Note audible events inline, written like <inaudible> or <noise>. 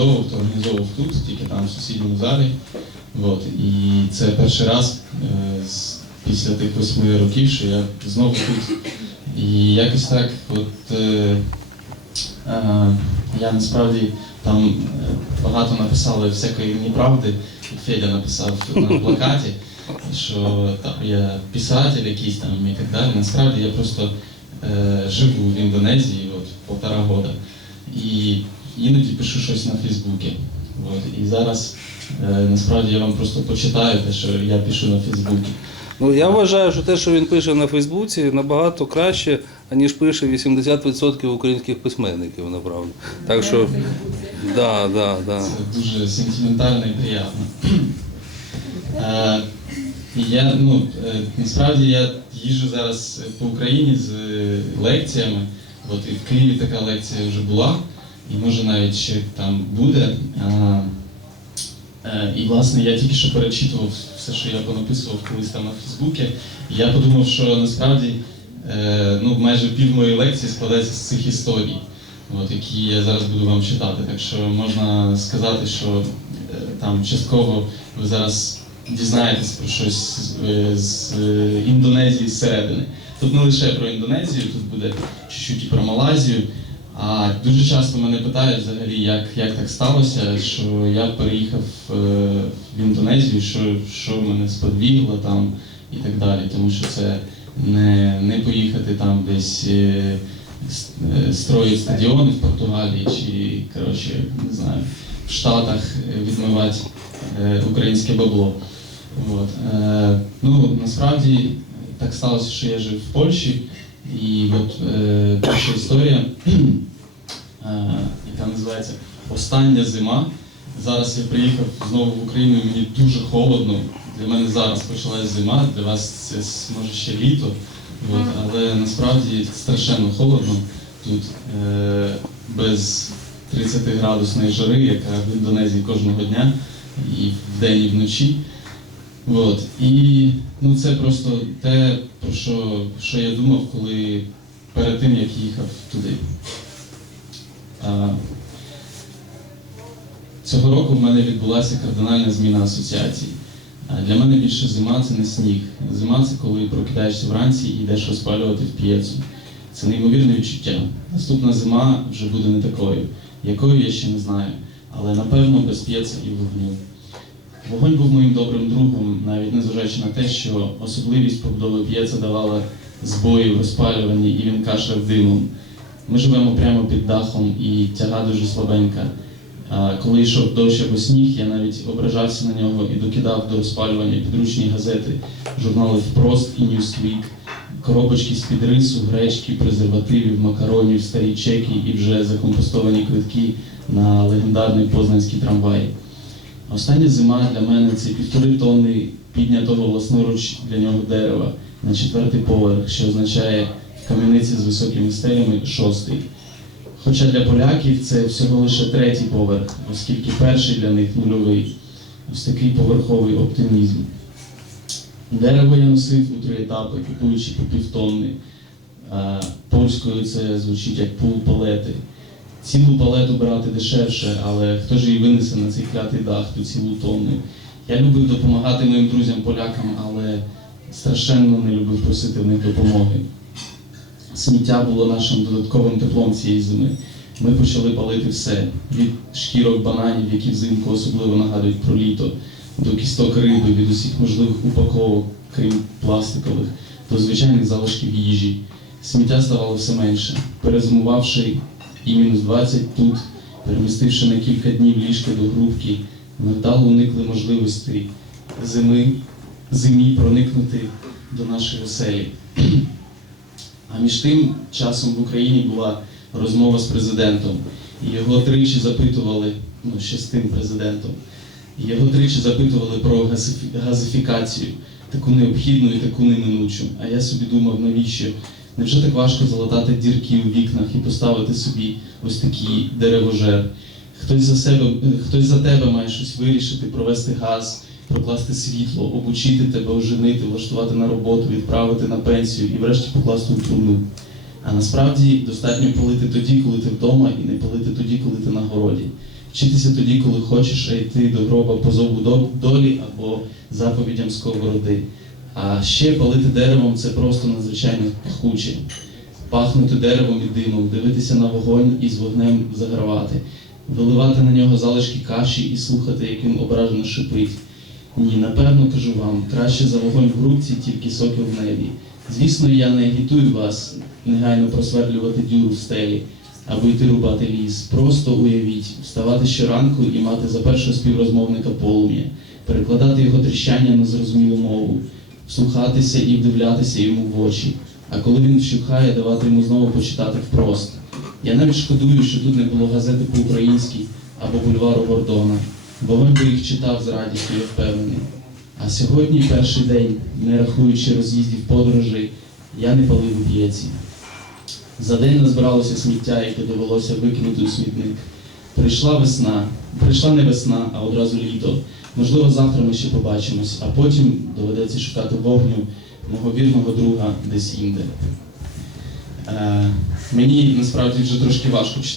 організовував, то організовував тут, тільки там в сусідньому залі. От. І це перший раз е, з, після тих восьми років, що я знову тут. І якось так, от е, е, я насправді там е, багато написали всякої неправди, як Федя написав на <laughs> плакаті, що там я писатель якийсь там і так далі. Насправді я просто е, живу в Індонезії от, полтора года. І іноді пишу щось на Фейсбуці. От. І зараз е, насправді я вам просто почитаю те, що я пишу на Фейсбуці. Ну я вважаю, що те, що він пише на Фейсбуці, набагато краще, аніж пише 80% українських письменників, направду. Так що, да, да, да. Це дуже сентиментально і приємно. Е, і я, ну, е, насправді я їжджу зараз по Україні з е, лекціями. От, і в Києві така лекція вже була, і може навіть ще там буде. А, е, і власне я тільки що перечитував все, що я понаписував колись там на Фейсбуці. Я подумав, що насправді е, ну, майже пів моєї лекції складається з цих історій, от, які я зараз буду вам читати. Так що можна сказати, що е, там частково ви зараз дізнаєтесь про щось з, Індонезії зсередини. Тут не лише про Індонезію, тут буде чуть-чуть і про Малайзію. А дуже часто мене питають взагалі, як, як так сталося, що я переїхав е, в Індонезію, що, що мене сподвігло там і так далі. Тому що це не, не поїхати там десь е, е, строїти стадіони в Португалії чи коротше, не знаю, в Штатах е, відмивати українське бабло. От. Ну, насправді так сталося, що я жив в Польщі, і от перша історія, яка називається Остання зима. Зараз я приїхав знову в Україну, і мені дуже холодно. Для мене зараз почалась зима, для вас це може ще літо. От, але насправді страшенно холодно тут е, без 30 градусної жари, яка в Індонезії кожного дня, і вдень, і вночі. От. І ну, це просто те, про що, що я думав, коли перед тим, як їхав туди. Цього року в мене відбулася кардинальна зміна асоціацій. Для мене більше зима це не сніг. Зима це коли прокидаєшся вранці і йдеш розпалювати в п'єцу. Це неймовірне відчуття. Наступна зима вже буде не такою, якою я ще не знаю, але напевно без п'єца і вогню. Вогонь був моїм добрим другом, навіть незважаючи на те, що особливість побудови п'єца давала збої в розпалюванні і він кашляв димом. Ми живемо прямо під дахом і тяга дуже слабенька. Коли йшов дощ або сніг, я навіть ображався на нього і докидав до розпалювання підручні газети, журнали Впрост і Newsweek, коробочки з-під рису, гречки, презервативів, макаронів, старі чеки і вже закомпостовані квитки на легендарний познанський трамвай. Остання зима для мене це півтори тонни піднятого власноруч для нього дерева на четвертий поверх, що означає кам'яниці з високими стелями шостий. Хоча для поляків це всього лише третій поверх, оскільки перший для них нульовий. Ось такий поверховий оптимізм. Дерево я носив у три етапи, купуючи по півтонни. Польською це звучить як пул палети. Цілу палету брати дешевше, але хто ж її винесе на цей клятий дах, ту цілу тонну? Я любив допомагати моїм друзям-полякам, але страшенно не любив просити в них допомоги. Сміття було нашим додатковим теплом цієї зими. Ми почали палити все від шкірок бананів, які взимку особливо нагадують про літо, до кісток риби, від усіх можливих упаковок, крім пластикових, до звичайних залишків їжі. Сміття ставало все менше. Перезимувавши і мінус 20 тут, перемістивши на кілька днів ліжка до грубки, вдало уникли можливості зими, зимі проникнути до нашої оселі. А між тим часом в Україні була розмова з президентом, і його тричі запитували, ну ще з тим президентом, і його тричі запитували про газифі- газифікацію, таку необхідну і таку неминучу. А я собі думав, навіщо? Невже так важко залатати дірки у вікнах і поставити собі ось такий деревожер? Хтось за себе, хтось за тебе має щось вирішити, провести газ, прокласти світло, обучити тебе, оженити, влаштувати на роботу, відправити на пенсію і врешті покласти у труну. А насправді достатньо палити тоді, коли ти вдома, і не палити тоді, коли ти на городі. вчитися тоді, коли хочеш, а йти до гроба по зову долі або заповідям сковороди. А ще палити деревом це просто надзвичайно пахуче. Пахнути деревом і димом, дивитися на вогонь і з вогнем загравати, виливати на нього залишки каші і слухати, як він ображено шипить. Ні, напевно кажу вам, краще за вогонь в грубці, тільки сокіл в небі. Звісно, я не агітую вас негайно просверлювати дюру в стелі або йти рубати ліс. Просто уявіть, вставати щоранку і мати за першого співрозмовника полум'я, перекладати його тріщання на зрозумілу мову, вслухатися і вдивлятися йому в очі. А коли він вщухає, давати йому знову почитати впрост. Я навіть шкодую, що тут не було газети по-українськи або бульвару Гордона. Вогонь би їх читав з радістю, я впевнений. А сьогодні перший день, не рахуючи роз'їздів подорожей, я не палив у п'єці. За день назбиралося сміття, яке довелося викинути у смітник. Прийшла весна, прийшла не весна, а одразу літо. Можливо, завтра ми ще побачимось, а потім доведеться шукати вогню мого вірного друга десь інде. Е, мені насправді вже трошки важко читати.